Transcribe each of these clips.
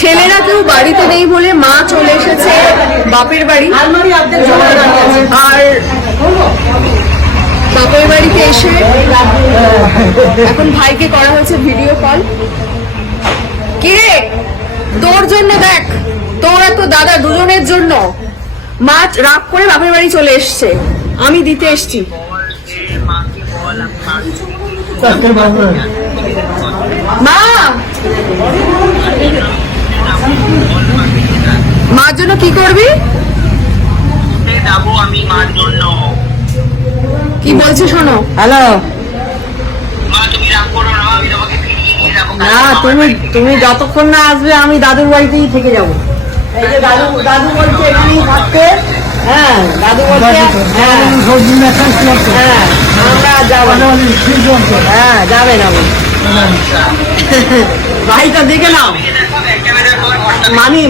ছেলেরা কেউ বাড়িতে নেই বলে মা চলে এসেছে বাপের বাড়ি। আর বাপের বাড়িতে এসে এখন ভাইকে করা হয়েছে ভিডিও কল। কিরে তোর জন্য, দেখ তোর আর তো দাদা দুজনের জন্য মা রাগ করে বাপের বাড়ি চলে এসছে, আমি দিতে এসছি। মা মার জন্য কি করবি? কি বলছি শোনো। হ্যালো, না তুমি যতক্ষণ না আসবে আমি দাদুর বাড়িতেই থেকে যাবো। এই যে দাদু বলছে এখানেই থাকতে। হ্যাঁ দাদু বলছে হ্যাঁ আমরা যাবো। হ্যাঁ যাবে না ভাইটা দেখে নাও।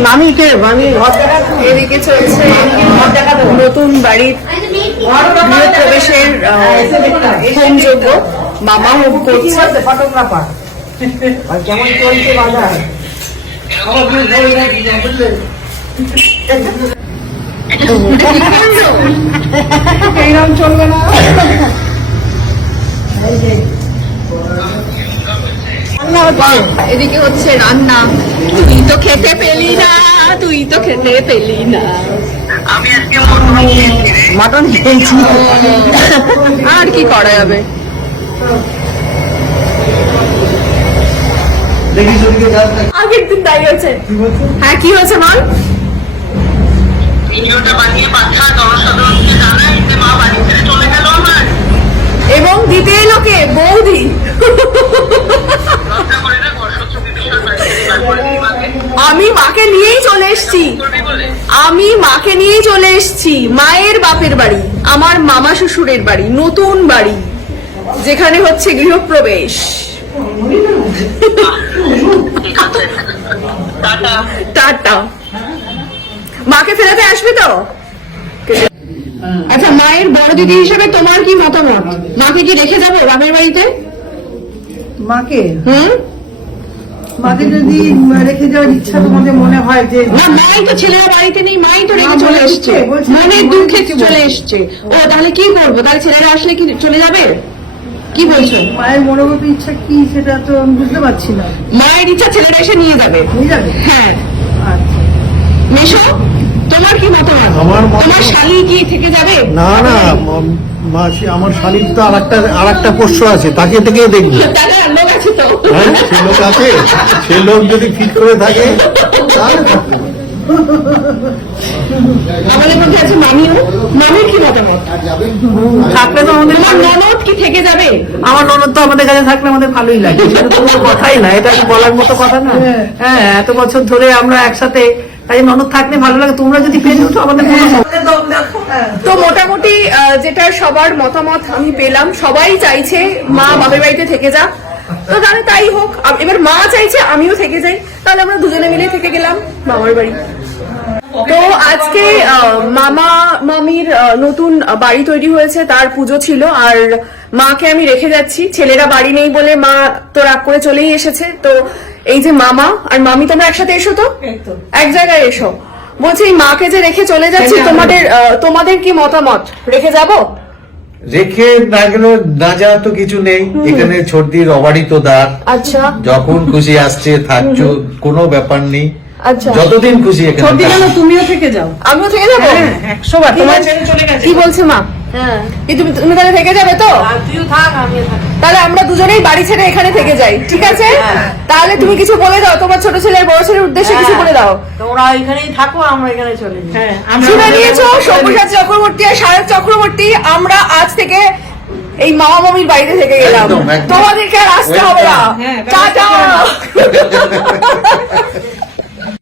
মামিকে ঘর দেখাচ্ছি। এদিকে চলছে নতুন বাড়ির প্রবেশের হোমযজ্ঞ। মামা হোম করছে। ফটোগ্রাফার কেমন চলছে বাজার? এইরকম চলবে না। এদিকে হচ্ছে রান্না। তুই তো খেতে পেলি না, তুই তো খেতে পেলি না। মাটন খেয়েছি। আর কি করা যাবে। আগের দিন তাই হয়েছে। হ্যাঁ কি হয়েছে মা? এবং দিতে এলো কে? বৌদি। আমি মাকে নিয়েই চলে এসছি। মায়ের বাপের বাড়ি, আমার মামা শ্বশুরের বাড়ি, নতুন বাড়ি যেখানে হচ্ছে গৃহপ্রবেশ। টাটা। মাকে ফেরাতে আসবে তো? আচ্ছা, মায়ের বড় দিদি হিসেবে তোমার কি মতামত? মাকে কি রেখে যাবো বাপের বাড়িতে? মাকে যদি রেখে যাওয়ার ইচ্ছা তোমাদের মনে হয় যে না, মাই তো ছেলেরা বাড়িতে নেই, মাই তো রেখে চলে এসছে, মনের দুঃখে চলে এসছে। ও তাহলে কি করবো? তাহলে ছেলেরা আসলে কি চলে যাবে? কি বলছো? মায়ের মনোগত ইচ্ছা কি সেটা তো আমি বুঝতে পারছি না। মায়ের ইচ্ছা ছেলেরা এসে নিয়ে যাবে। হ্যাঁ। আচ্ছা মেশো, তোমার কি মতামত? তোমার শালি কি থেকে যাবে? না না মাসি, আমার শালির তো আর একটা পোষ্য আছে, তাকে থেকে দেখবো। তাহলে লোক আছে তো? হ্যাঁ সে লোক আছে, সে লোক যদি ফিট করে থাকে তাহলে আমাদের মধ্যে আছে মামিও। মামির কি মতামত? থাকলে তো আমাদের ননদ কি থেকে যাবে? আমার ননদ তো আমাদের কাছে থাকলে আমাদের ভালোই লাগে, সেটা তো কোনো কথাই না, এটা কি বলার মতো কথা না। হ্যাঁ এত বছর ধরে আমরা একসাথে, তাই ননদ থাকলে ভালো লাগে। তোমরা যদি পেরে উঠো আমাদের তো মোটামুটি যেটা সবার মতামত আমি পেলাম, সবাই চাইছে মা বাপের বাড়িতে থেকে যাক। তো তাহলে তাই হোক। এবার মা চাইছে আমিও থেকে যাই, তাহলে আমরা দুজনে মিলে থেকে গেলাম মামার বাড়ি। তো আজকে মামা মামির নতুন বাড়ি তৈরি হয়েছে, তার পুজো ছিল। আর মাকে আমি রেখে যাচ্ছি, ছেলেরা বাড়ি নেই বলে মা তো রাগ করে চলেই এসেছে। তো এই যে মামা আর মামি, তোমরা একসাথে এসো তো, এক জায়গায় এসো। বলছি এই মাকে যে রেখে চলে যাচ্ছি, তোমাদের কি মতামত? রেখে যাব? রেখে না গেলেও না যাওয়া তো কিছু নেই। এখানে ছোটদির অবারিত দ্বার, আচ্ছা যখন খুশি আসছে থাকছো, কোনো ব্যাপার নেই। আচ্ছা, যতদিন খুশি এখানে। তুমিও থেকে যাও। আমিও থেকে যাবো 100 বার। তোমার ছেলে চলে গেছে। কি বলছে মা? হ্যাঁ তুমি তাহলে থেকে যাবে তো? তুইও থাক, আমিও থাক। তাহলে আমরা দুজনেই বাড়ি ছেড়ে এখানে থেকে যাই, ঠিক আছে? তাহলে তুমি কিছু বলে দাও, তোমার ছোট ছেলের বড় ছেলের উদ্দেশ্যে কিছু বলে দাও। তোমরা এখানেই থাকো, আমরা এখানে চলে যাই। শুনে নিয়েছো? সব্যসাচী চক্রবর্তী আর সায়ক চক্রবর্তী, আমরা আজ থেকে এই মামা মামির বাড়িতে থেকে গেলাম। একদম, একদম। তোমাদেরকে আর আসতে হবে না। টাটা।